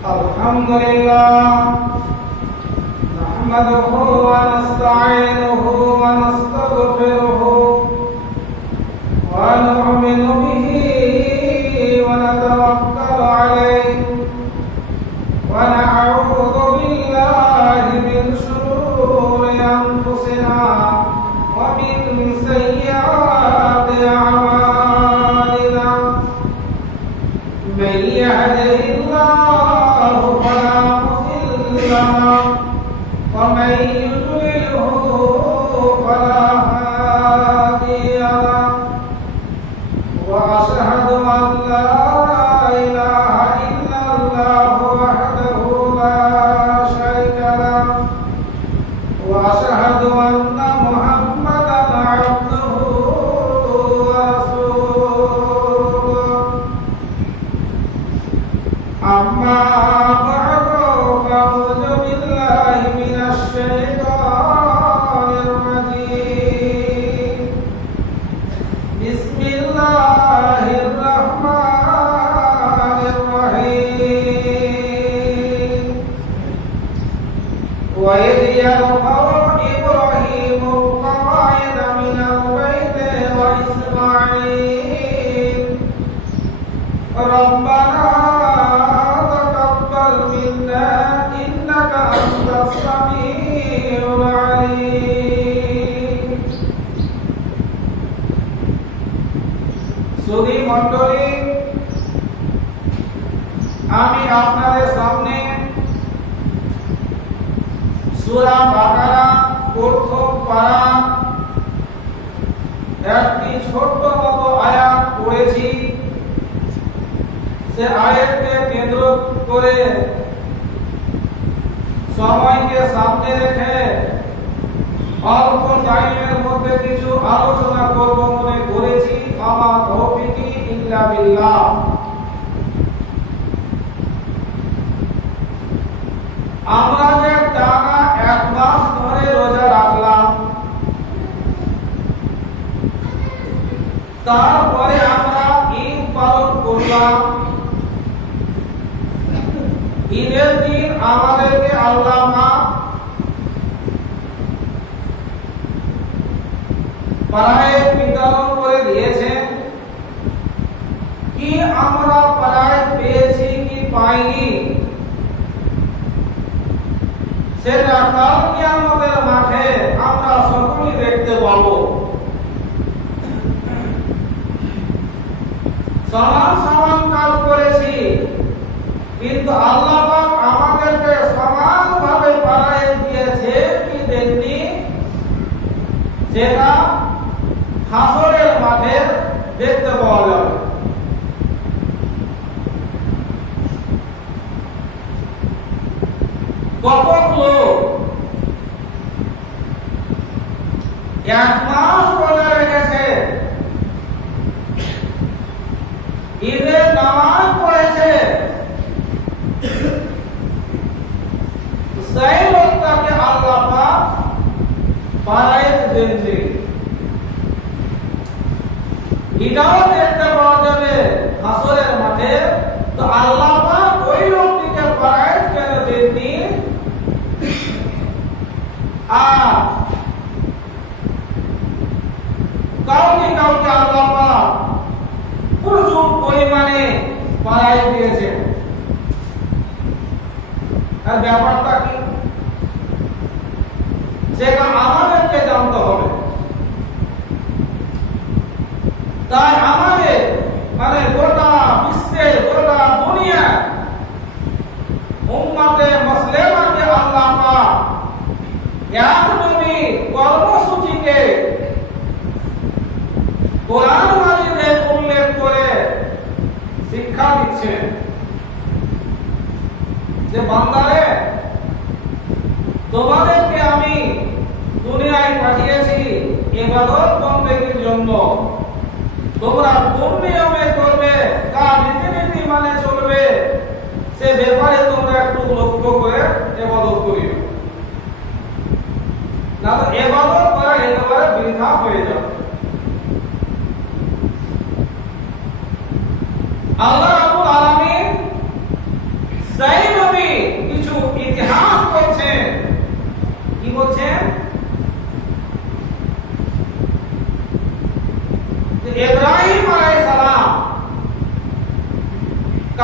الحمد لله نحمده ونستعينه ونستغفره ونؤمن به ونتوكل عليه ونعوذ بالله من شرور أنفسنا ومن سيئات أعمالنا من يهده الله فلا مضل له ومن يضلله فلا هادي له وأشهد أن لا إله إلا الله وحده لا شريك له وأشهد أن محمدا عبده ورسوله أما بعد فأعوذ بالله من الشيطان الرجيم بسم الله الرحمن الرحيم وإذ يرفع إبراهيم القواعد من البيت وإسماعيل ربنا تقبل منا إنك أنت السميع العليم সুধী মণ্ডলী, আমি আপনাদের সামনে সূরা বাকারা প্রথম পারা একটি ছোট্ট মতো আয়াত পড়েছি। সে আয়াতকে কেন্দ্র করে সময়কে সামনে রেখে অল্প টাইমের মধ্যে কিছু আলোচনা করব মনে করেছি। আমার তৌফিকি ইল্লা বিল্লাহ। আমরা যে টানা এক মাস ধরে রোজা রাখলাম, তারপরে আমরা ঈদ পালন করলাম। ঈদের দিন আমাদেরকে আল্লাহ পারায়েত বিতরণ করে দিয়েছেন। কি আমরা পারায়েত পেয়েছি কি পাইনি, সেটা কাল কিয়ামতের মাঠে আমরা সকলেই দেখতে পাবো। সমান সমান কাজ করেছি, কিন্তু আল্লাহ পাক আমাদেরকে সমানভাবে পারায়েত দিয়েছে কি দেননি, সেটা হাসরের মাঠে দেখতে পাওয়া যাবে। কত লোক এক মাস রোজা রেখেছে, ঈদের নামাজ পড়েছে, সেই লোকটাকে আল্লাহ পাক পারায়েত দেননি। এটাও দেখতে পাওয়া যাবে হাসরের মাঠে। তো আল্লাহ পাক ওই লোকটিকে পারায়েত কেন দেননি? আর কাউকে কাউকে আল্লাহ পাক প্রচুর পরিমাণে পারায়েত দিয়েছেন। আর ব্যাপারটা কি, সেটা আমাদেরকে জানতে হবে। তাই আমাদের গোটা বিশ্বের গোটা দুনিয়া উম্মতে মুসলিমাকে আল্লাহ পাক এক নবী কর্মসূচিকে কোরআন মাজিদে উল্লেখ করে শিক্ষা দিচ্ছেন যে বান্দারে, তোমাদেরকে আমি দুনিয়ায় পাঠিয়েছি ইবাদত বন্দেগীর জন্য। তোমরা কোন নিয়মে করবে, কার রীতিনীতি মানে চলবে, সে ব্যাপারে তোমরা একটু লক্ষ্য করে ইবাদত করিও, না তো ইবাদত করা একেবারে বৃথা হয়ে যাবে। আল্লাহ রাব্বুল আলামিন সেই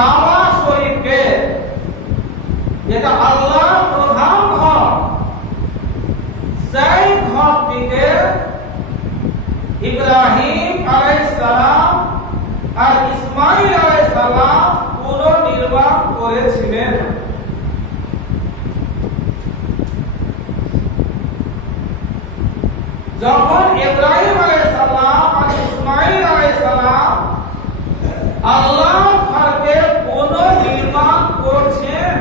কাবা শরীফকে, যেটা আল্লাহ প্রধান ঘর, সেই ঘরটিকে ইব্রাহিম আলাইহিস সালাম আর ইসমাঈল আলাইহিস সালাম পুনর্নির্মাণ করেছিলেন। যখন ইব্রাহিম আলাইহিস সালাম আর ইসমাঈল আলাইহিস সালাম আল্লাহ ঘরকে পুনর্নির্মাণ করছেন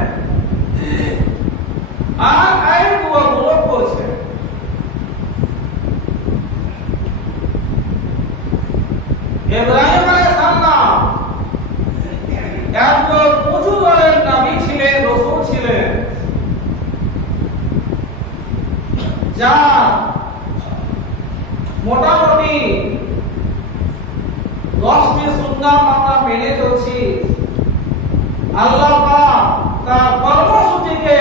আর এই দোয়াগুলো করছেন, ইব্রাহিম আলাইহিস সালাম একজন উঁচু দরের নবী ছিলেন, রাসূল ছিলেন, যার মোটামুটি 10টি সুন্নাত আমরা মেনে চলছি। আল্লাহ পাক তার কর্মসূচিকে,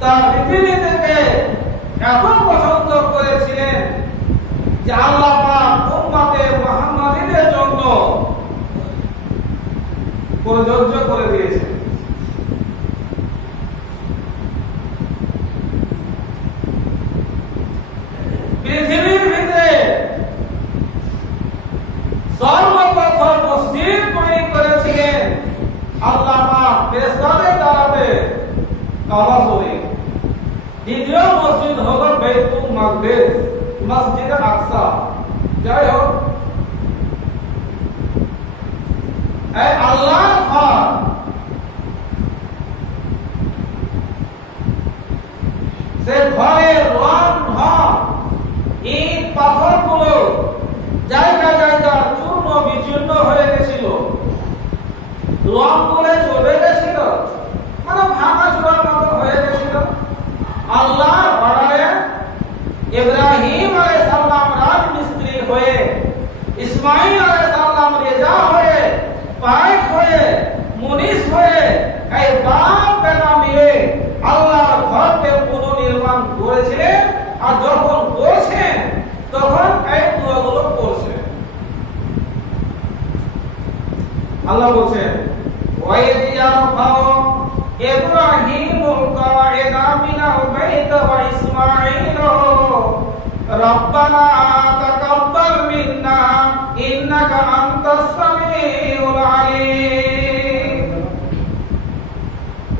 তার রীতিনীতিকে এত পছন্দ করেছিলেন যে আল্লাহ পাক উম্মতে মুহাম্মাদীদের জন্য প্রযোজ্য করে দিয়েছেন। পৃথিবীর ভিতরে সর্বপ্রথম মসজিদ তৈরি করেছিলেন আল্লাহ পাক ফেরেশতাদের দ্বারাতে কাবা শরীফ। দ্বিতীয় মসজিদ হলো বাইতুল মাকদিস, মসজিদ আকসা। যাই হোক, এই আল্লাহর ঘর সে ঘরের রং ঢং, ইট পাথরগুলো জায়গা জায়গা চূর্ণ বিচূর্ণ হয়ে গেছিল, রংগুলো চলে গেছিল, মানে ভাঙা চূড়ার মতো হয়ে গেছিল। আল্লাহর ঘরে ইব্রাহিম আলাইহিস সালাম রাজমিস্ত্রি হয়ে, ইসমাঈল আলাইহিস সালাম রেজা হয়ে, পাইক হয়ে, মুনিশ হয়ে, এই বাপ বেটা মিলে আল্লাহর ঘরকে পুনর্নির্মাণ করেছিলেন। আর যখন করছেন তখন এই দোয়াগুলো করছেন। আল্লাহ বলছেন, ওয়াইদ ইয়ারফাউ ইব্রাহিমুল কাওয়াইদা মিনাল বাইত ওয়া ইসমাঈল রব্বানা তাকাব্বাল মিন্না ইন্নাকা আনতাস সামিউল আলিম।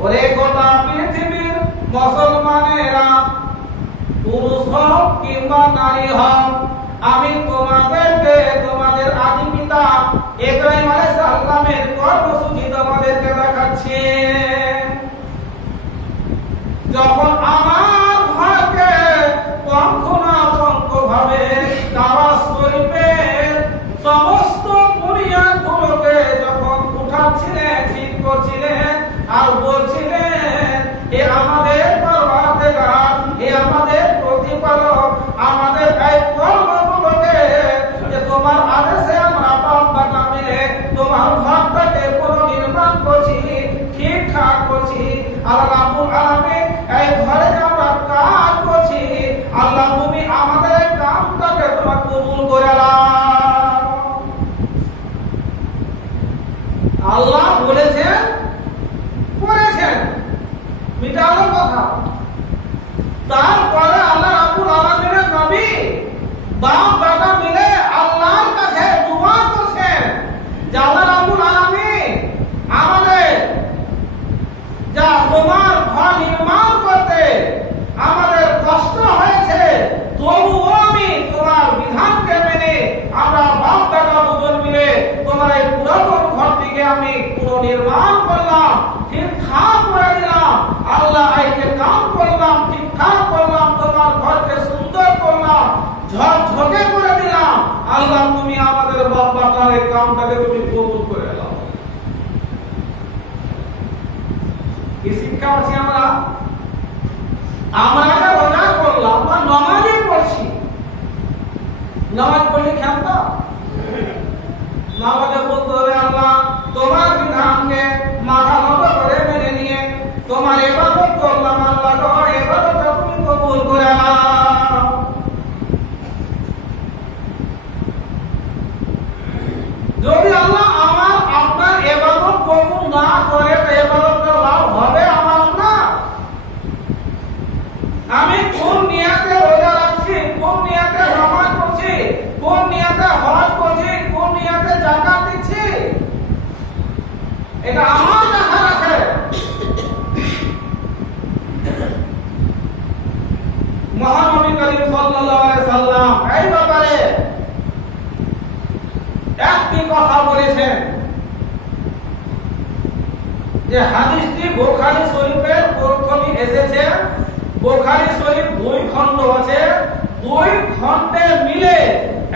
ওরে গোটা পৃথিবীর মুসলমানেরা, পুরুষ হোক কিংবা নারী হোক, আমি তোমাদেরকে তোমাদের আদি পিতা ইব্রাহিম আলাইহিস সালামের কর্মসূচি তোমাদেরকে দেখাচ্ছি। যখন আমার ঘরকে পঙ্খনাসঙ্কভাবে কাবা শরীফের সমস্ত বুনিয়াদগুলোকে যখন উঠাচ্ছিলেন, ঠিক করছিলেন আর বলছিলেন, এ আমাদের পরওয়ারদিগার, এ আমাদের প্রতিপালক, আমাদের এই কর্মগুলোকে যে তোমার আদেশে আমরা বাপ বেটা মিলে তোমার ঘরটাকে পুনর্নির্মাণ করছি, ঠিকঠাক করছি। আল্লাহ রাব্বুল আলামিন, এই ঘরে আমরা কাজ করছি, আল্লাহ তুমি আমাদের এই কাজটাকে তোমার কবুল করে নাও। আল্লাহ বলেছেন, করেছেন, মিটানোর কথা। তারপরে আল্লাহ রাব্বুল আলামিনের নবী বাপ বেটা মিলে আল্লাহর কাছে দুআ করছেন যে আল্লাহ রাব্বুল আলামিন আমাদের যা তোমার ঘর নির্মাণ করতে আমাদের কষ্ট হয়েছে, তবুও আমি তোমার বিধানকে মেনে আমরা বাপ বেটা দুজন মিলে তোমার এই পুরাতন ঘরটিকে আমি পুনর্নির্মাণ করলাম, ঠিকঠাক করে দিলাম। আল্লাহ এইকে কাম করলাম, ঠিকঠাক করলাম, তোমার ঘরকে সুন্দর করলাম, ঝকঝকে করে দিলাম। আল্লাহ তুমি আমাদের বাপ বেটার এই কামটাকে তুমি কবুল করে নাও। কি শিক্ষা পাচ্ছি আমরা? আমরা যে রোজা করলাম বা নামাজই পড়ছি, নামাজ পড়লে ক্ষমত নামাজে বলতে হবে আল্লাহ তোমার বিধানকে মাথা নত করে মেনে নিয়ে তোমার ইবাদত করলাম, আল্লাহ তোমার ইবাদতটা তুমি কবুল করে নাও। যদি আল্লাহ আমার আপনার এটা আমার দেখার আছে। মহানবী করিম সাল্লাল্লাহু আলাইহি সাল্লাম এই ব্যাপারে একটি কথা বলেছেন যে হাদিসটি বুখারী শরীফের প্রথমে এসেছে। বুখারী শরীফ 2 খণ্ড আছে, 2 খণ্ডে মিলে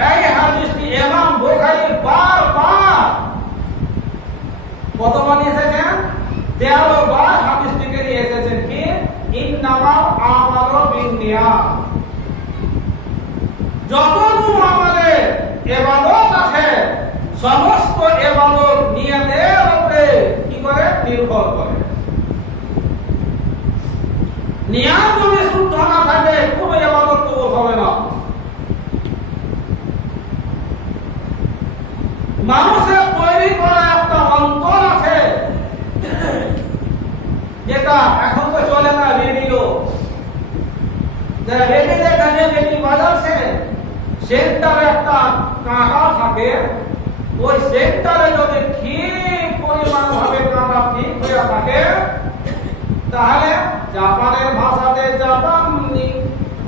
এই হাদিসটি ইমাম বুখারী বারবার কতবার এসেছেন? 13 বার হাদিসটিকে নিয়ে এসেছেন কি ইন্নামাল আমালু বিন্নিয়াত। যতগুলো আমাদের ইবাদত আছে সমস্ত ইবাদত নিয়তের উপরে কি করে নির্ভর করে। নিয়ত যদি শুদ্ধ না থাকে কোনো ইবাদত কবুল হবে না। মানুষের তৈরি করা একটা অন্তর আছে যেটা এখন তো চলে না, রেডিও। যারা রেডিও দেখে রেডিও বাজাচ্ছে সেন্টারে একটা কাঁটা থাকে, ওই সেন্টারে যদি ঠিক পরিমাণ ভাবে কাঁটা ঠিক হয়ে থাকে তাহলে জাপানের ভাষাতে জাপানি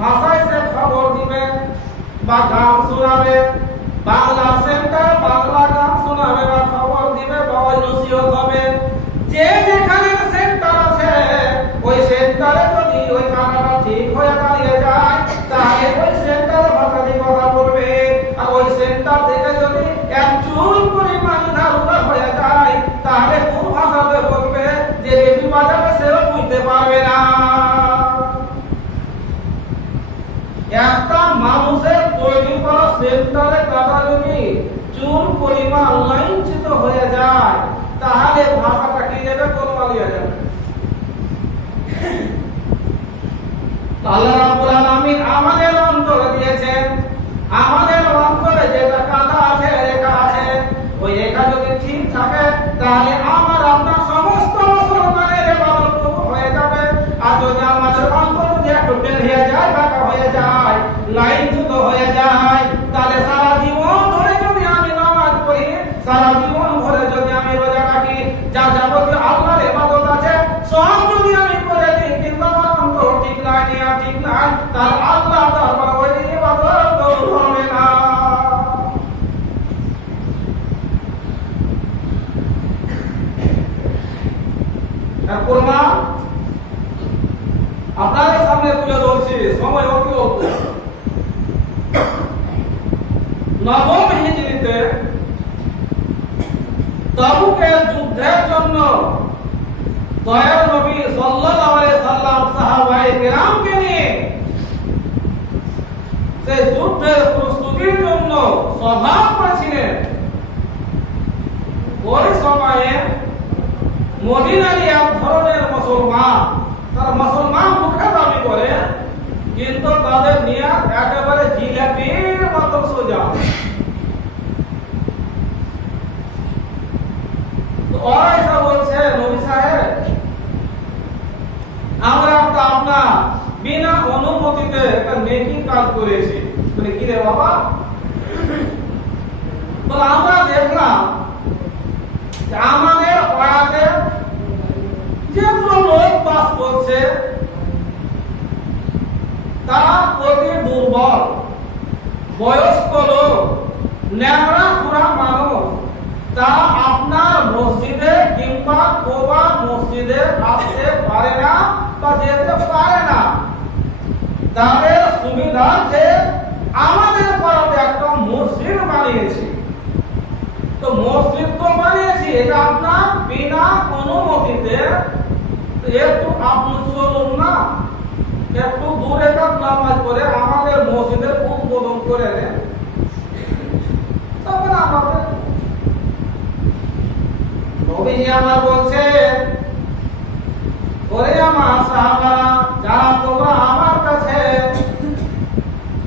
ভাষায় সে খবর দিবে বা গান শোনাবে, বাংলা সেন্টার বাংলা গান শোনাবে বা খবর দিবে বা ওই নসিহত হবে। যে যেখানে সেন্টার আছে ওই সেন্টারে যদি ওই কাঁটাটা ঠিক হয়ে দাঁড়িয়ে যায় তাহলে ওই সেন্টারে ভাষা দিয়ে কথা বলবে। আর ওই সেন্টার থেকে যদি এক চুল পরিমাণ ধারণা হয়ে যায় তাহলে কোন ভাষাতে বলবে যে রেডি বাজাবে সেও বুঝতে পারবে না। একটা মানুষের তৈরি করা সেন্টারে কাঁটা যদি চুল পরিমাণ লাইনচ্যুত হয়ে যায় তাহলে ভাষাটা কি যাবে, কোরবালিয়া যাবে। আল্লাহ রাব্বুল আলামিন আমাদের অন্তরে দিয়েছেন, আমাদের অন্তরে যেটা কাঁটা আছে রেখা আছে ওই রেখা যদি ঠিক থাকে তাহলে আমার আপনার সমস্ত মুসলমানের ইবাদত কবুল হয়ে যাবে। আর যদি আমাদের অন্তর যদি একটু বেরিয়ে যায়, বাঁকা হয়ে যায়, লাইনচ্যুত হয়ে যায় তাহলে সারা জীবন ধরে যদি আমি নামাজ পড়ি, সারা জীবন ধরে যদি আমি রোজা রাখি, যা যাবতীয় আল্লাহর ইবাদত আছে সব যদি আমি করে দিই কিন্তু আমার অন্তর ঠিক নাই, নিয়া ঠিক নাই, তাহলে আল্লাহ দরবারে ওই ইবাদত কবুল হবে না। প্রমাণ আপনাদের সামনে তুলে ধরছি। সময় অতিরিক্ত নবম হিজরিতে তাবুকের যুদ্ধের জন্য দয়ার নবী সাল্লাল্লাহু আলাইহি সাল্লাম সাহাবায়ে কেরামকে নিয়ে সেই যুদ্ধের প্রস্তুতির জন্য সভা করেছিলেন। ওই সময়ে মদিনার এক ধরনের মুসলমান, তারা মুসলমান মুখে দাবি করে কিন্তু তাদের নিয়ত একেবারে জিলাপির মতো সোজা। ওরা এসে বলছে নবী সাহেব আমরা একটা আপনার বিনা অনুমতিতে একটা নেকি কাজ করেছি। বলে কি রে বাবা? বলে আমরা দেখলাম যে আমাদের পাড়াতে যেগুলো লোক বাস করছে তারা অতি দুর্বল, বয়স্ক লোক, ন্যাংরা খুরা মানুষ, তারা আপনার মসজিদে কিংবা কোবা মসজিদে আসতে পারে না বা যেতে পারে না। তাদের সুবিধার্থে আমাদের পাড়াতে একটা মসজিদ বানিয়েছি। তো মসজিদ তো বানিয়েছি, এটা আপনার বিনা অনুমতিতে, একটু আপনি চলুন না, একটু দূরে নামাজ পড়ে আমাদের মসজিদের উদ্বোধন করে দেন। তখন আমাদের নবীজি আমার বলছে ওরে আমার সাহাবারা যারা তোমরা আমার কাছে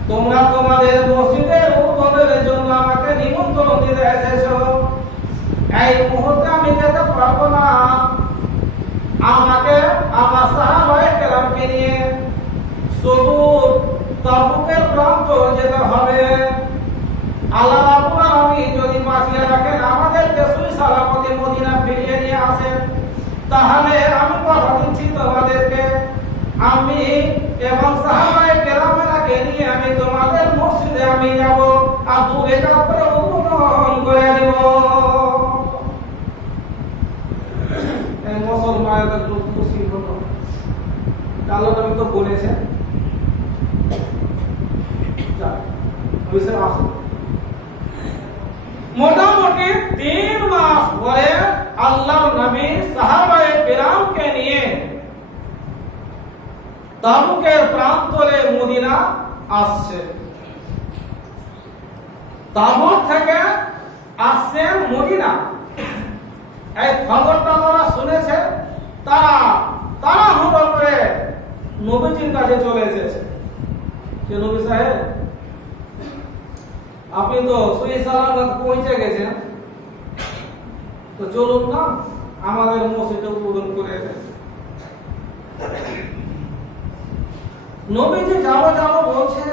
তোমরা তোমাদের মসজিদের উদ্বোধনের জন্য আমাকে নিমন্ত্রণ দিতে এসেছো, এই মুহূর্তে আমি যেতে পারবো না। আমাকে আমার সাহাবায়ে কেরামকে নিয়ে সুদূর তাবুকের প্রান্ত যেতে হবে। আল্লাহ রাব্বুল আলামিন যদি বাঁচিয়ে রাখেন আমাদেরকে সুই সালামতে মদিনা ফিরিয়ে নিয়ে তাহলে আমি কথা দিচ্ছি তোমাদেরকে, আমি এবং সাহাবায়ে কেরামকে নিয়ে আমি তোমাদের মসজিদে আমি যাব আর দূরে কাপড়ে উদ্বোধন করে দেব। এই মুসলমানদের খুব খুশি হলো, আল্লাহ নবী তো বলেছেন মোটামুটি 3 মাস পরে আল্লাহর নবী সাহাবায়ে কেরামকে নিয়ে তাবুকের প্রান্তরে মদিনা আসছে। তাবুক থেকে আসছেন মদিনা। এই খবরটা তারা শুনেছে, তারা তাড়াহুড়ো করে নবীজির কাছে চলে এসেছে যে নবী সাহেব, আপনি তো সহি সালামত পৌঁছে গেছেন, তো চলুন না আমাদের মসজিদে উদ্বোধন করে দেন। নবীজি যাবো যাবো বলছে,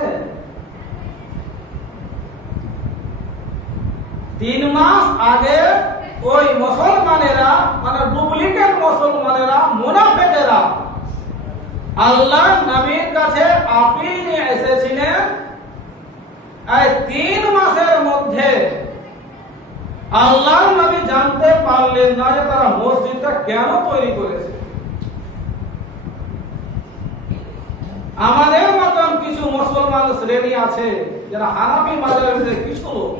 3 মাস আগে ওই মুসলমানেরা মানে ডুপ্লিকেট মুসলমানেরা মুনাফিকেরা আল্লাহর নবীর কাছে আপিল নিয়ে এসেছিলেন। এই 3 মাসের মধ্যে আল্লাহর নবী জানতে পারলেন না যে তারা মসজিদটা কেন তৈরি করেছে। আমাদের মতন কিছু মুসলমান শ্রেণী আছে যারা হানাফি মাযহাবের কিছু লোক,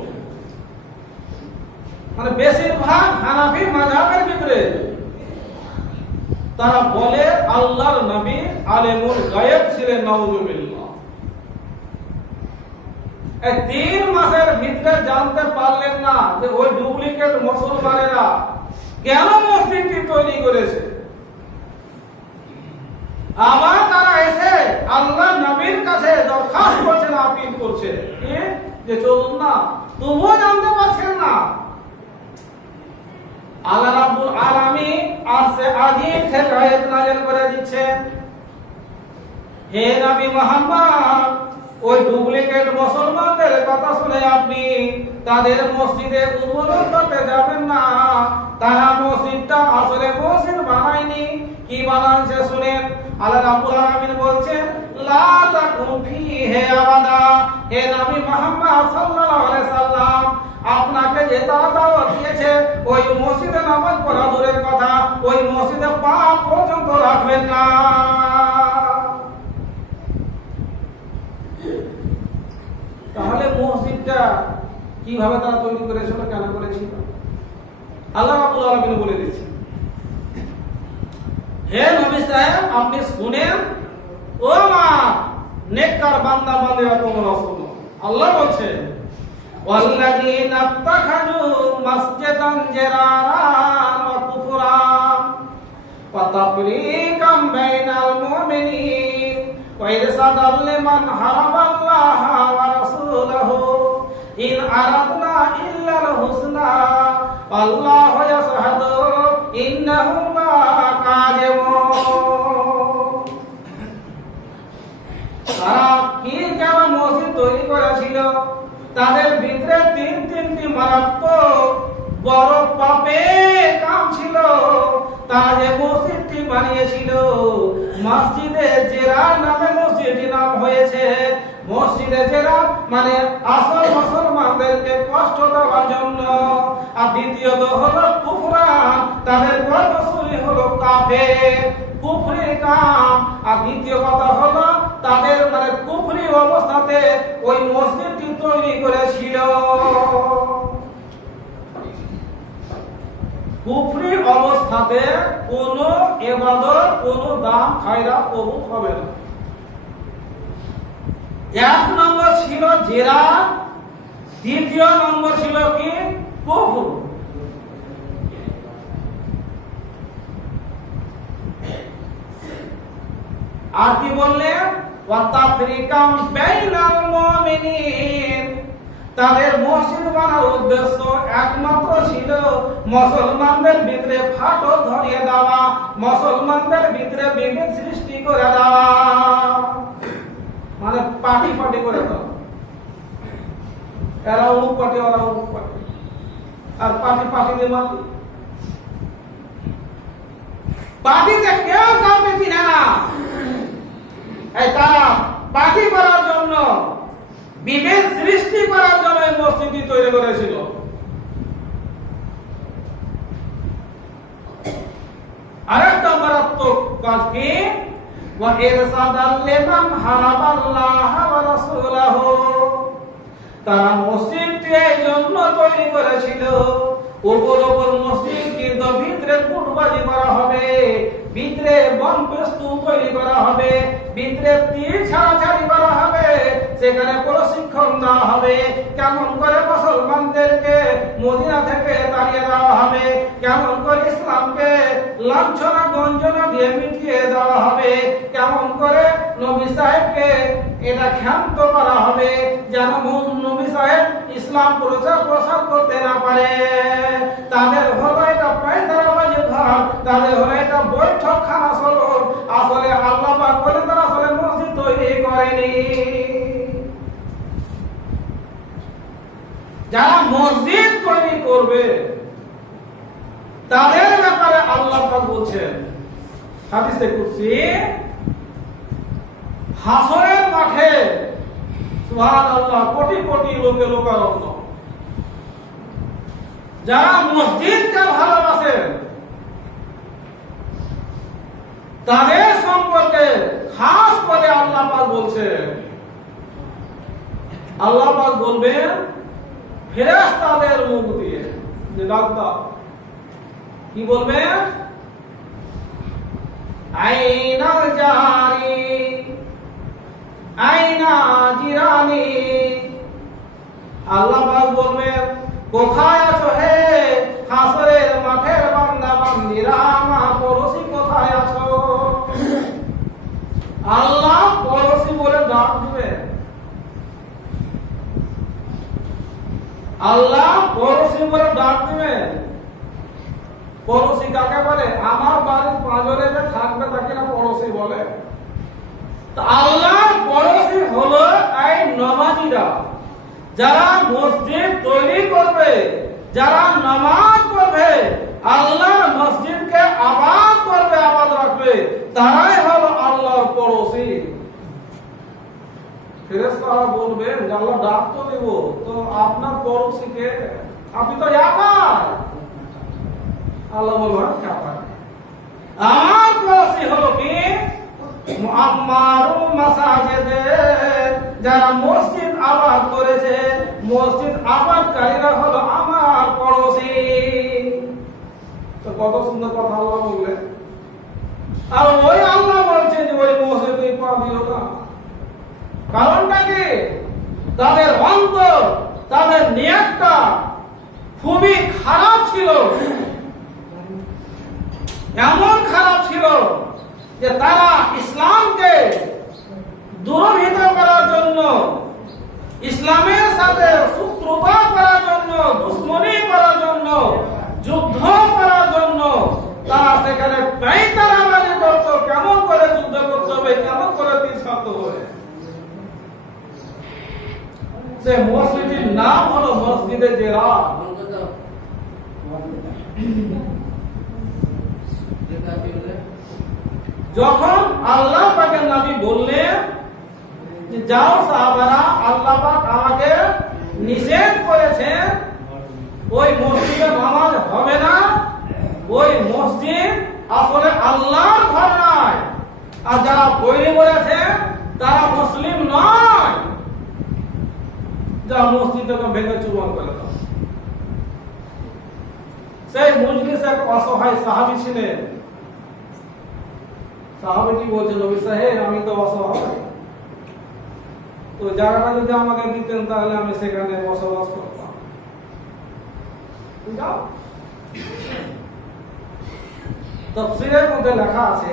মানে বেশিরভাগ হানাফি মাযহাবের ভিতরে, তারা বলে আল্লাহর নবী আলিমুল গায়ব ছিলেন, নাউযুবিল্লাহ। এই 3 মাসের ভিতরে জানতে পারলেন না যে ওই ডুপ্লিকেট মুসলমানেরা কেন মসজিদটি তৈরি করেছে। আবার তারা এসে আল্লাহর নবীর কাছে দরখাস্ত করছেন, আপিল করছে যে চলুন না, তবুও জানতে পারছেন না। আল্লাহ রাব্বুল আলামিন আরশে আজিম থেকে আয়াত নাযিল করে দিচ্ছেন, হে নবী মুহাম্মদ, ওই ডুপ্লিকেট মুসলমানদের কথা শুনে আপনি তাদের মসজিদে উদ্বোধন করতে যাবেন না। তারা মসজিদটা আসলে মসজিদ বানায়নি, কি বানাচ্ছে শুনেন। আল্লাহ রাব্বুল আলামিন বলছেন, লা তাকুম ফীহি আবাদা। হে নবী মুহাম্মদ সাল্লাল্লাহু আলাইহি সাল্লাম, আপনাকে যে দাওয়াত দিয়েছে ওই মসজিদে নামাজ পড়া দূরের কথা, ওই মসজিদে পা পর্যন্ত রাখবেন না। তাহলে মসজিদটা কিভাবে তারা তৈরি করেছিল, কেন করেছিল, আল্লাহ রাব্বুল আলামিন বলে দিয়েছেন। হে নবী সাহেব, আপনি শুনেন, ও মা নেককার বান্দা বান্দিরা তোমরা শুনো। আল্লাহ বলছেন, ওয়াল্লাযীনা ইত্তাখাযু মাসজিদান জিরারান ওয়া কুফরান ওয়া তাফরীকাম বাইনাল মুমিনিন ওয়া ইরসাদাল লিমান হারাবাল্লাহা ওয়া রাসূলাহু ইন আরাদনা ইল্লাল হুসনা আল্লাহু ইয়াশহাদু ইন্নাহুম লাকাযিবুন। তারা কি কেন মসজিদ তৈরি করেছিল? তাদের ভিতরে 3টি মারাত্মক বড় পাপের কাম ছিল। তারা যে মসজিদটি বানিয়েছিল, মসজিদে জেরার নামে মসজিদটি নাম হয়েছে। মসজিদে জেরার মানে আসল মুসলমানদেরকে কষ্ট দেওয়ার জন্য। আর দ্বিতীয়ত হলো কুফরান, তাদের বর্ণশুনি হলো কাফের, কুফরি কাম। আর দ্বিতীয় কথা হলো তাদের মানে কুফরি অবস্থাতে ওই মসজিদটি তৈরি করেছিল। কুফরি অবস্থাতে কোনো ইবাদত, কোনো দান খায়রাত কবুল হবে না। 1 নম্বর ছিল জেরা, দ্বিতীয় নম্বর ছিল কি কুফর। আর কি বললেন, ওয়া তাফরিকাম বাইনাল মুমিনিন। তাদের মসজিদ বানার উদ্দেশ্য একমাত্র ছিল মুসলমানদের ভিতরে ফাটল ধরিয়ে দেওয়া, মুসলমানদের ভিতরে বিভেদ সৃষ্টি করে দেওয়া, মানে পার্টি করে দেওয়া। এরা অমুক পার্টি, ওরা অমুক পার্টি, আর পার্টি দিয়ে মাতি। পার্টিতে কেউ কাউকে চিনে না, এই তারা পার্টি করার জন্য, বিভেদ সৃষ্টি করার জন্য এই মসজিদটি তৈরি করেছিল। আরেকটা মারাত্মক কাজ কি, ওয়া ইরসাদাল লিমান হারাবাল্লাহ ওয়া রাসূলাহু, তারা মসজিদটি এই জন্য তৈরি করেছিল, উপর মসজিদ কিন্তু ভিতরে কুটবাজি করা হবে, ভিতরে বম পিস্তল তৈরি করা হবে, ভিতরে তীর ছাড়াছাড়ি করা হবে, সেখানে প্রশিক্ষণ দেওয়া হবে কেমন করে মুসলমানদেরকে মদিনা থেকে তাড়িয়ে দেওয়া হবে, কেমন করে ইসলামকে লাঞ্ছনা গঞ্জনা দিয়ে মিটিয়ে দেওয়া হবে, কেমন করে নবী সাহেবকে এটা ক্ষান্ত করা হবে যেন নবী সাহেব ইসলাম প্রচার করতে না পারে। তাদের হলো এটা পায়তারাবাজি ঘর, তাদের হলো এটা বৈঠকখানা সরল। আসলে আল্লাহ পাক বলেন তারা আসলে মসজিদ তৈরি করেনি। যারা মসজিদ তৈরি করবে তাদের ব্যাপারে আল্লাহ পাক বলছেন হাদিসে কুদসি, হাসরের মাঠে সুবহানাল্লাহ কোটি কোটি লোকে লোকারণ্য, যারা মসজিদকে ভালোবাসেন তাদের সম্পর্কে খাস করে আল্লাহ পাক বলছেন, আল্লাহ পাক বলবেন ফেরেশতাদের মুখ দিয়ে যে ডাক দাও, কি বলবেন, আইনা জারি আইনা জিরানি, আল্লাহ পাক বলবেন কোথায় আছো হে হাসরের মাঠের বান্দা বান্দিরা, আমার পড়োশী কোথায় আছো। আল্লাহ পড়োশী বলে ডাক দিবেন, আল্লাহ পড়োশী বলে ডাক দিবেন। পড়োশী কাকে বলে, আমার বাড়ির পাঁজরে যে থাকবে তাকে না পড়োশী বলে। তো আল্লাহ পড়োশী হলো এই নামাজীরা, যারা মসজিদ তৈরি করবে, যারা নামাজ পড়বে, আল্লাহর মসজিদকে আবাদ করবে, আবাদ রাখবে, তারাই হলো আল্লাহর পড়োশী। ফেরেশতারা বলবেন যে আল্লাহ ডাক তো দেব, তো আপনার পড়োশীকে, আপনি তো একা। আল্লাহ বলবেন আমার পড়োশী হলো কি, মুআম্মারুল মাসাজিদ, যারা মসজিদ আবাদ করেছে, মসজিদ আবাদকারীরা হলো আমার পড়োশী। তো কত সুন্দর কথা আল্লাহ বললেন। আর ওই আল্লাহ বলছেন যে ওই মসজিদ তুই পাবি না, কারণটা কি, তাদের অন্তর, তাদের নিয়তটা খুবই খারাপ ছিল, এমন খারাপ ছিল যে তারা ইসলামকে দুর্বৃত্ত করার জন্য, ইসলামের সাথে শত্রুতা করার জন্য, দুশমনি করার জন্য, যুদ্ধ করার জন্য তারা সেখানে পায়তারাবাজি করত, কেমন করে যুদ্ধ করতে হবে, কেমন করে তীর ছাড়তে হবে। সে মসজিদের নাম হলো মসজিদে জেরা। যখন আল্লাহ পাকের নবী বললেন যে যাও সাহাবারা, আল্লাহ পাক আমাকে নিষেধ করেছেন ওই মসজিদে নামাজ হবে না, ওই মসজিদ আসলে আল্লাহর ঘর নয়, আর যারা বইরে বলেছে তারা মুসলিম নয়, যা মসজিদটাকে ভেঙে চুরমার করে দাও। সেই মজলিসে এক অসহায় সাহাবী ছিলেন। সাহাবীটি বলছে নবী সাহেব আমি তো অসহায়, তো জায়গাটা যদি আমাকে দিতেন তাহলে আমি সেখানে বসবাস করতাম। যাও, তাফসীরের মধ্যে লেখা আছে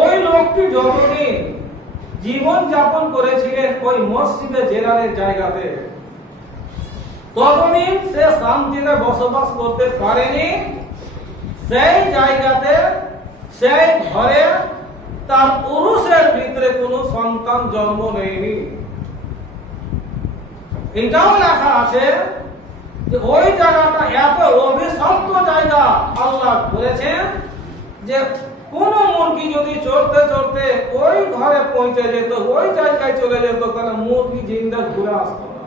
ওই লোকটি যতদিন জীবন যাপন করেছিলেন ওই মসজিদে জেরারের জায়গাতে, ততদিন সে শান্তিতে বসবাস করতে পারেনি। সেই জায়গাতে, সেই ঘরে তার পুরুষের ভিতরে কোনো সন্তান জন্ম নেয়নি। এটাও লেখা আছে যে ওই জায়গাটা এত অভিশপ্ত জায়গা, আল্লাহ বলেছেন যে কোন মুরগি যদি চড়তে চড়তে ওই ঘরে পৌঁছে যেত, ওই জায়গায় চলে যেত, তাহলে মুরগি জিন্দা ঘুরে আসতো না।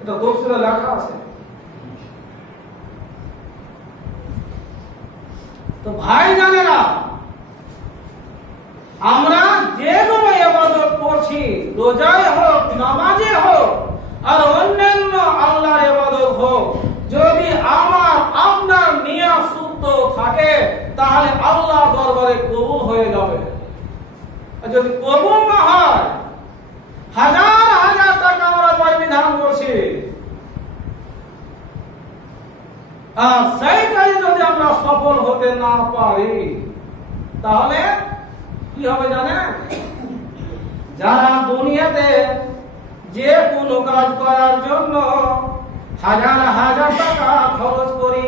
এটা তফসিরে লেখা আছে। তো ভাই জানেরা, আমরা যে কোনো ইবাদত করছি, রোজায় হোক, নামাজে হোক, আর অন্যান্য আল্লাহর ইবাদত হোক, যদি আমার আপনার নিয়ত শুদ্ধ থাকে তাহলে আল্লাহ দরবারে কবুল হয়ে যাবে। আর যদি কবুল না হয়, হাজার হাজার টাকা আমরা ব্যয় বিধান করছি, আর সেই কাজে যদি আমরা সফল হতে না পারি, তাহলে কি হবে জানেন? যারা দুনিয়াতে যে কোনো কাজ করার জন্য হাজার হাজার টাকা খরচ করি,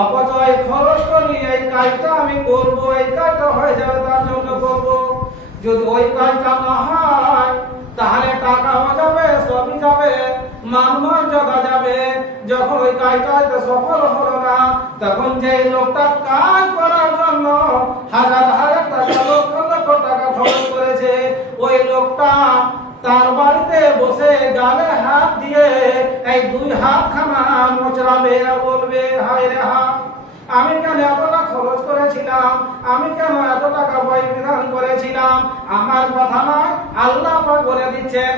অপচয় খরচ করি, এই কাজটা আমি করব, এই কাজটা হয়ে যাবে, তার জন্য করব, যদি ওই কাজটা না হয় তাহলে টাকাও যাবে, সবই যাবে, মান মর্যাদা যাবে। যখন ওই কাজটা সফল হলো না, তখন যে লোকটা কাজ করার জন্য হাজার হাজার টাকা, লক্ষ লক্ষ টাকা খরচ করেছে, ওই লোকটা তার বাড়িতে বসে গালে হাত দিয়ে এই দুই হাতখানা মোচড়াবে আর বলবে, হায় রে হাত, আমি কেন এতটা খরচ করেছিলাম, আমি কেন এত টাকা ব্যয় বিধান করেছিলাম। আমার কথা নয়, আল্লাহ পাক বলে দিচ্ছেন,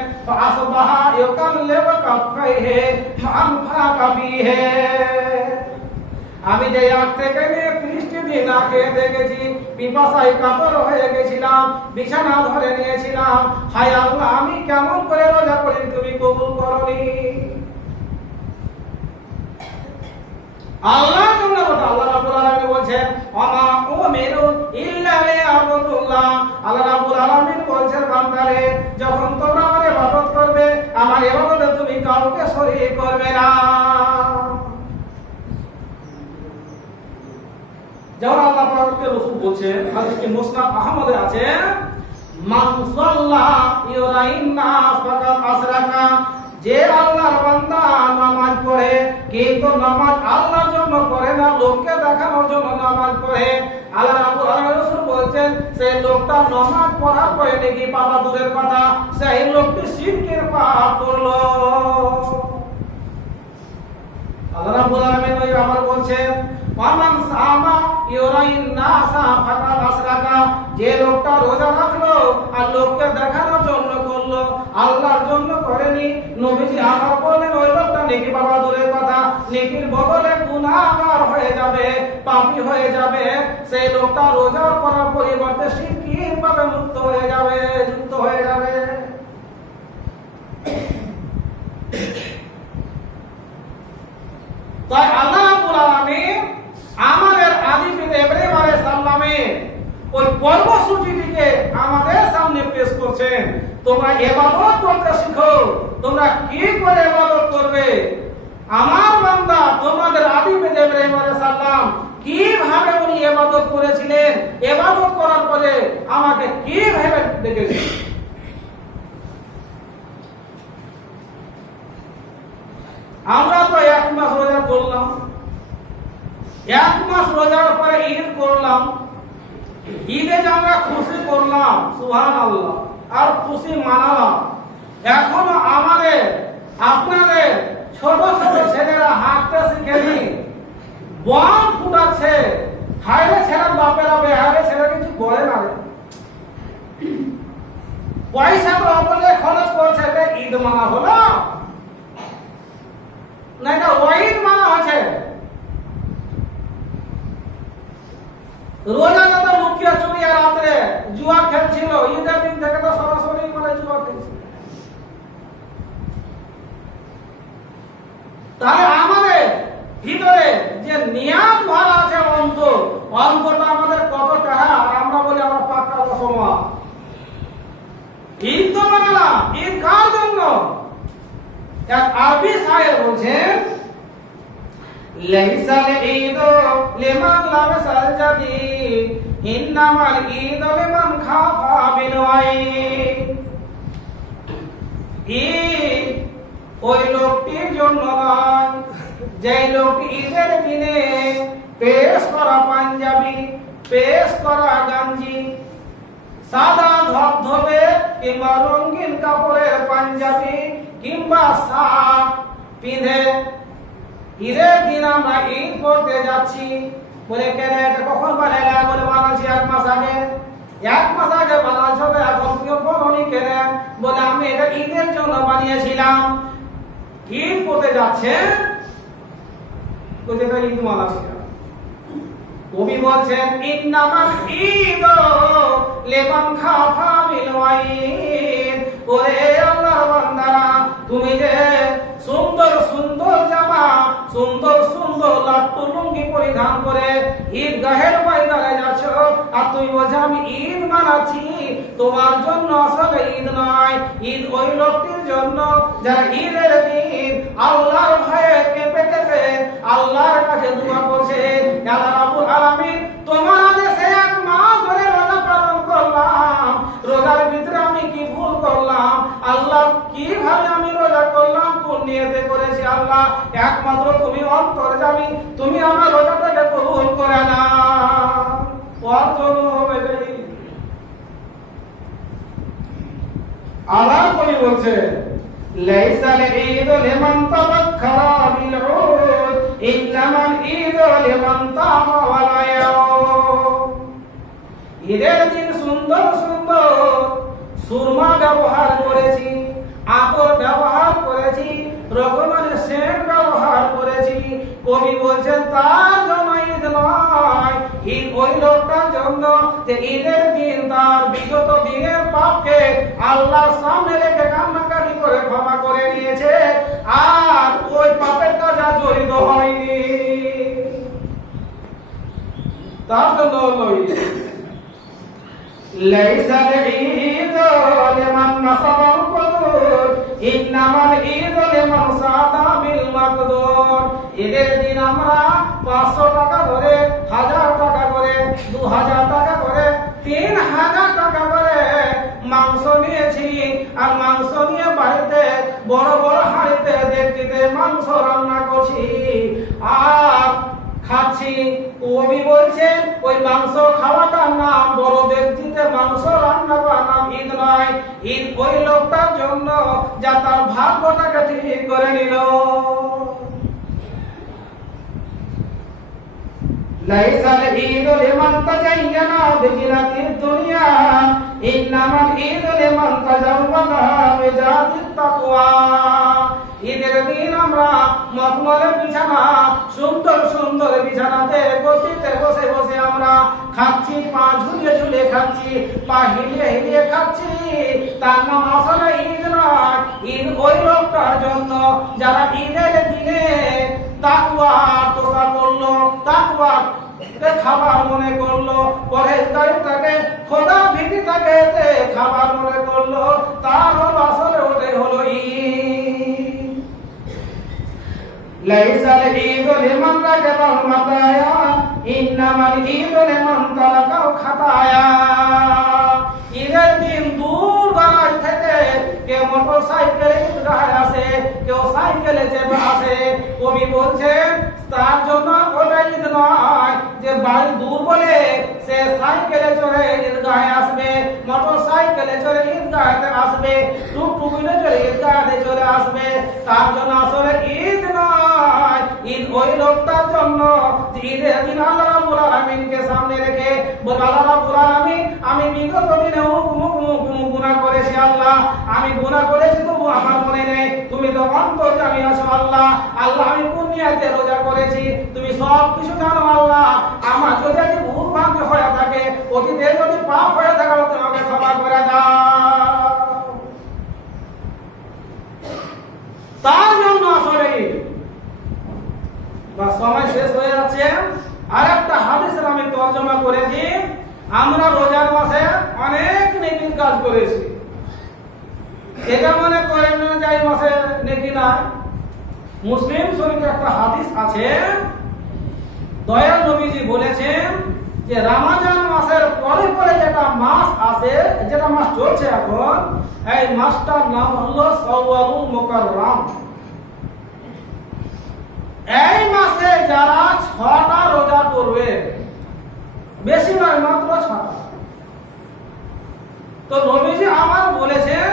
আসবাহা ইয়াকাল্লিবু কাফাইহি ফানফাকা ফিহি। আমি যে 8 থেকে নিয়ে 30 দিন না খেয়ে দেখেছি, পিপাসায় কাতর হয়ে গেছিলাম, বিছানা ধরে নিয়েছিলাম, হায় আল্লাহ, আমি কেমন করে রোজা করি, তুমি কবুল করনি। আল্লাহ রাব্বুল আলামিন বলছেন, ওয়া উমিরু ইল্লা লিয়াবুদুল্লাহ। আল্লাহ রাব্বুল আলামিন বলছেন, বান্দারে, যখন তোমরা আমার ইবাদত করবে, আমার ইবাদতে তুমি কাউকে শরীক করবে না। যেমন আল্লাহ পাকের রাসূল বলছেন, হাদিসে মুসনাদ আহমদে আছে, মান সাল্লা ইউরাইন নাস ফাকাত আসরাকা। যে আল্লাহর বান্দা নামাজ পড়ে, কিন্তু নামাজ আল্লাহর জন্য করে না, লোককে দেখানোর জন্য নামাজ পড়ে, আল্লাহ রাব্বুল আলামিন রাসূল বলেন, সেই লোকটা নামাজ পড়ার পরে নাকি পাপ দূরের কথা, সেই লোকটি শিরকের পাপ করলো। আল্লাহ রাব্বুল আলামিন ওই আমার বলছেন, ওয়ামান সামা ইউরাইন নাসা ফাকাত আসরাকা। যে লোকটা রোজা রাখলো আর লোককে দেখানোর জন্য করলো, আল্লাহর জন্য করেনি, নবীজি আবার বলেন, ওই লোকটা নেকি বাবা দূরের কথা, নেকির বদলে গুনাহগার হয়ে যাবে, পাপী হয়ে যাবে। সেই লোকটা রোজা করার পরিবর্তে শিরকির পাপে মুক্ত হয়ে যাবে, যুক্ত হয়ে যাবে। তাই আল্লাহ রাব্বুল আলামিন আমাদের আদি পিতা ইব্রাহিম আলাইহিস সালামের ওই কর্মসূচিটিকে আমাদের সামনে পেশ করছেন। তোমরা ইবাদত করতে শিখো, তোমরা কি করে ইবাদত করবে। আমার বান্দা তোমাদের আদি পিতা ইব্রাহিম আলাইহিস সালাম কিভাবে উনি ইবাদত করেছিলেন, ইবাদত করার পরে আমাকে কিভাবে দেখেছেন। আমরা তো 1 মাস রোজা করলাম, 1 মাস রোজার পরে ঈদ করলাম, ঈদে যে আমরা খুশি করলাম, সুবহানাল্লাহ, আর খুশি মানালাম। এখনো আমাদের আপনাদের ছোট ছোট ছেলেরা হাঁটতে শিখেনি, বম ফুটাচ্ছে, হায়রে ছেলের বাপেরা বেহারে ছেলে কিছু বলে না, পয়সা তো অপরে খরচ করছে, ঈদ মানা হলো না, এটা ওয়াইদ মানা হচ্ছে। রোজা যত লুকিয়ে চুরিয়ে রাত্রে জুয়া খেলছিল, ঈদের দিন থেকে তো সরাসরি মানে জুয়া খেলছিল। তাহলে আমাদের ভিতরে যে নিয়াত ভরা আছে, অন্তরটা আমাদের কতটা, আমরা বলি আমরা পাক্কা মুসলমান। ঈদ তো মানে না, ঈদ কার জন্য? এক আরবি শায়ের বলছেন, লাইসাল ঈদু লিমান লাবাসাল জাদিদ ইন্নামাল ঈদু লিমান খাফা বিল ওয়াইদ। ঈদ ওই লোকটির জন্য নয় যে লোক ঈদের দিনে পেশ করা পাঞ্জাবি, পেশ করা গঞ্জি, সাদা ধবধবে কিংবা রঙিন কাপড়ের পাঞ্জাবি কিংবা শার্ট পিঁধে ঈদের দিন আমরা ঈদ করতে যাচ্ছি। বলে কেন এটা কখন বানাইলা? বলে বানাচ্ছি 1 মাস আগে। 1 মাস আগে বানাচ্ছ এখন কেউ বলনি কেন? বলে আমি এটা ঈদের জন্য বানিয়েছিলাম। ঈদ করতে যাচ্ছে, কোথায় ঈদ মানাচ্ছি। কবি বলছেন ইন্নামাল ঈদ লিমান খাফা মিন ওয়াইদ। ওরে আল্লাহর বান্দারা, তুমি যে সুন্দর সুন্দর জামা, সুন্দর সুন্দর লাট্টু লুঙ্গি পরিধান করে ঈদগাহের ময়দানে যাচ্ছ, আর তুমি বলছো আমি ঈদ মানাচ্ছি, তোমার জন্য আসলে ঈদ নয়। ঈদ ওই লোকটির জন্য যারা ঈদের দিন আল্লাহর ভয়ে কেঁপে কেঁপে আল্লাহর কাছে দোয়া করছে, আল্লাহ রাব্বুল আলামিন তোমার আদেশে 1 মাস ধরে রোজা পালন করলাম, রোজার ভিতরে আমি কি ভুল করলাম আল্লাহ, কিভাবে আমি রোজা করলাম, কোন নিয়তে করেছি আল্লাহ, একমাত্র তুমি অন্তর্যামী, তুমি আমার রোজাটাকে কবুল করে নাও। ওর জন্য হবে এই আল্লাহ কবি বলছে লাইসাল ঈদ লিমান তাবাক্কারা বিল উদ ইন্নামাল ঈদ লিমান তামা ওয়ালা ইয়াউম। ঈদের দিন সুন্দর সুন্দর সুরমা ব্যবহার করেছি, আতর ব্যবহার করেছি, রকমারি সেন্ট ব্যবহার করেছি। কবি বলছেন তার জন্য ঈদ নয়, ঈদ ওই লোকটার জন্য যে ঈদের দিন তার বিগত দিনের পাপকে আল্লাহর সামনে রেখে কান্নাকাটি করে ক্ষমা করে নিয়েছে, আর ওই পাপের কাজে জড়িত হয়নি, তার জন্য হলো ঈদ। লাইসাল ঈদ লিমান নাসাবাল কুদুর ইন্নামাল ঈদ লিমান সাদা বিল মাকদুর। ঈদের দিন আমরা 500 টাকা করে, 1000 টাকা করে, 2000 টাকা করে, 3000 টাকা করে মাংস নিয়েছি, আর মাংস নিয়ে বাড়িতে বড় বড় হাঁড়িতে ডেকচিতে মাংস রান্না করছি আর খাচ্ছি। কবি বলছেন ওই মাংস খাওয়াটার নাম, বড় ডেকচিতে মাংস রান্না করার নাম ঈদ নয়। ঈদ ওই লোকটার জন্য যা তার ভাগ্যটাকে ঠিক করে নিল। লাইসাল ঈদ লিমান তাজায়্যানা বিজিনাতিদ দুনিয়া ইন্নামাল ঈদ লিমান তাজাওয়াদা বিজাতিত তাকওয়া। ঈদের দিন আমরা মখমলের বিছানা, সুন্দর সুন্দর বিছানাতে গদিতে বসে বসে আমরা খাচ্ছি, পা ঝুলিয়ে ঝুলিয়ে খাচ্ছি, পা হিলিয়ে হিলিয়ে খাচ্ছি, তার নাম আসলে ঈদ নয়। ঈদ ওই লোকটার জন্য যারা ঈদের দিনে তাকওয়া তোষা করলো, তাকওয়া খাবার মনে করলো, পরহেজগারিতাকে খোদা ভীতিটাকে খাবার মনে করলো, তার হলো আসলে ওটাই হলো ঈদ। লাইসাল ঈদ লিমান রাজাবাল মাতায়া ইন্নামাল ঈদ লিমান তারাকাল খাতায়া। ঈদের দিন দূর দরাজ থেকে কেউ মোটরসাইকেলে ঈদগাহে আসে, কেউ সাইকেলে চেপে আসে। কবি বলছেন তার জন্য ওটা ঈদ নয় যে বাড়ি দূর বলে সে সাইকেলে চড়ে ঈদগাহে আসবে, মোটরসাইকেলে চড়ে ঈদগাহে আসবে, টুকটুকিতে চড়ে ঈদগাহে চলে আসবে, তার জন্য আসলে ঈদ নয়। ঈদ ওই লোকটার জন্য যে ঈদের দিন আল্লাহ রাব্বুল আলামিনকে সামনে রেখে বলে আল্লাহ রাব্বুল আলামিন আমি বিগত দিনে গুনাহ করেছি আল্লাহ, আমি গুনাহ করেছি তবু আমার মনে নেই, তুমি তো অন্তর্যামী আছো আল্লাহ। আল্লাহ আমি কোন নিয়তে রোজা করেছি তুমি সব কিছু জানো আল্লাহ। আমার যদি ভুল ভ্রান্তি হয়ে থাকে, অতীতে যদি পাপ হয়ে থাকে তোমাকে ক্ষমা করে দাও। তার জন্য আসলে সময় শেষ হয়ে যাচ্ছে, আরেকটা হাদিসের আমি তরজমা করে দিই। আমরা রোজার মাসে অনেক নেকির কাজ করেছি, এটা মনে করেন না যে এই মাসে নেকি না। মুসলিম শরীফে একটা হাদিস আছে, দয়াল নবীজি বলেছেন যে রমজান মাসের পরে পরে যেটা মাস আসে, যেটা মাস চলছে এখন, এই মাসটার নাম হলো শাওয়ালুল মুকাররম। এই 6টা রোজা করবে, বেশি নয়, মাত্র 6টা। তো নবীজি আমার বলেছেন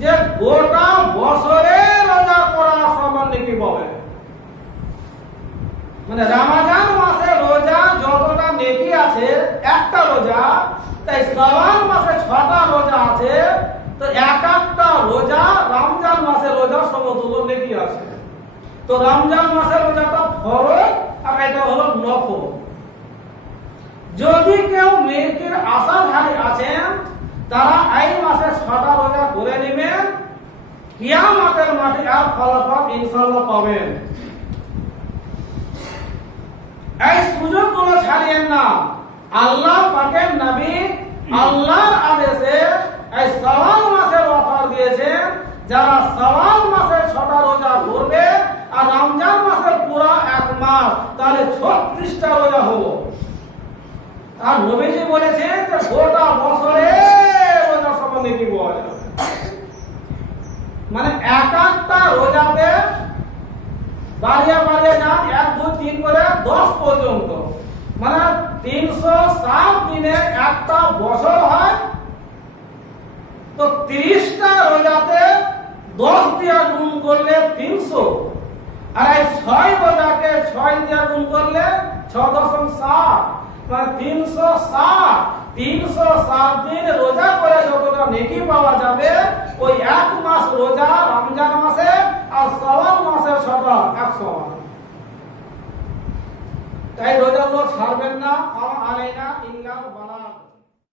যে গোটা বছরে রোজা করার সমান নেকি পাবে। মানে রমজান মাসে রোজা যতটা নেকি আছে একটা রোজা, তাই শাওয়াল মাসে 6টা রোজা আছে, তো এক একটা রোজা রমজান মাসের রোজা সমতুল্য নেকি আছে। তো রমজান মাসের রোজাটা ফরজ আর এটা হলো নফল। যদি কেউ নেকির আশাধারী আছেন তারা এই মাসে 6টা রোজা করে নেবেন, কিয়ামতের মাঠে আর ফলাফল ইনশাআল্লাহ পাবেন। এই সুযোগগুলো ছাড়িয়েন না। আল্লাহ পাকের নবী আল্লাহর আদেশে এই শাওয়াল মাসের অফার দিয়েছেন, যারা শাওয়াল মাসের 6টা রোজা করবে আর রমজান মাসের পুরো এক মাস, তাহলে 36টা রোজা হলো। আর নবীজি বলেছেন যে গোটা বছরে রোজা সমান নেকি পাওয়া যাবে। মানে এক একটা রোজাতে বাড়িয়ে বাড়িয়ে যান, 1 2 3 করে 10 পর্যন্ত, মানে 360 দিনে একটা বছর হয়। তো 30টা রোজাতে 10 দিয়ে গুণ করলে 300, আর এই 6 রোজাকে 6 দিয়ে গুণ করলে 6.7, মানে 360 দিন রোজা করে যতটা নেকি পাওয়া যাবে, ওই এক মাস রোজা রমজান মাসে আর শাওয়াল মাসের 6টা 100। তাই রোজাগুলো ছাড়বেন না। আলাইনা ইল্লাল বালাগ।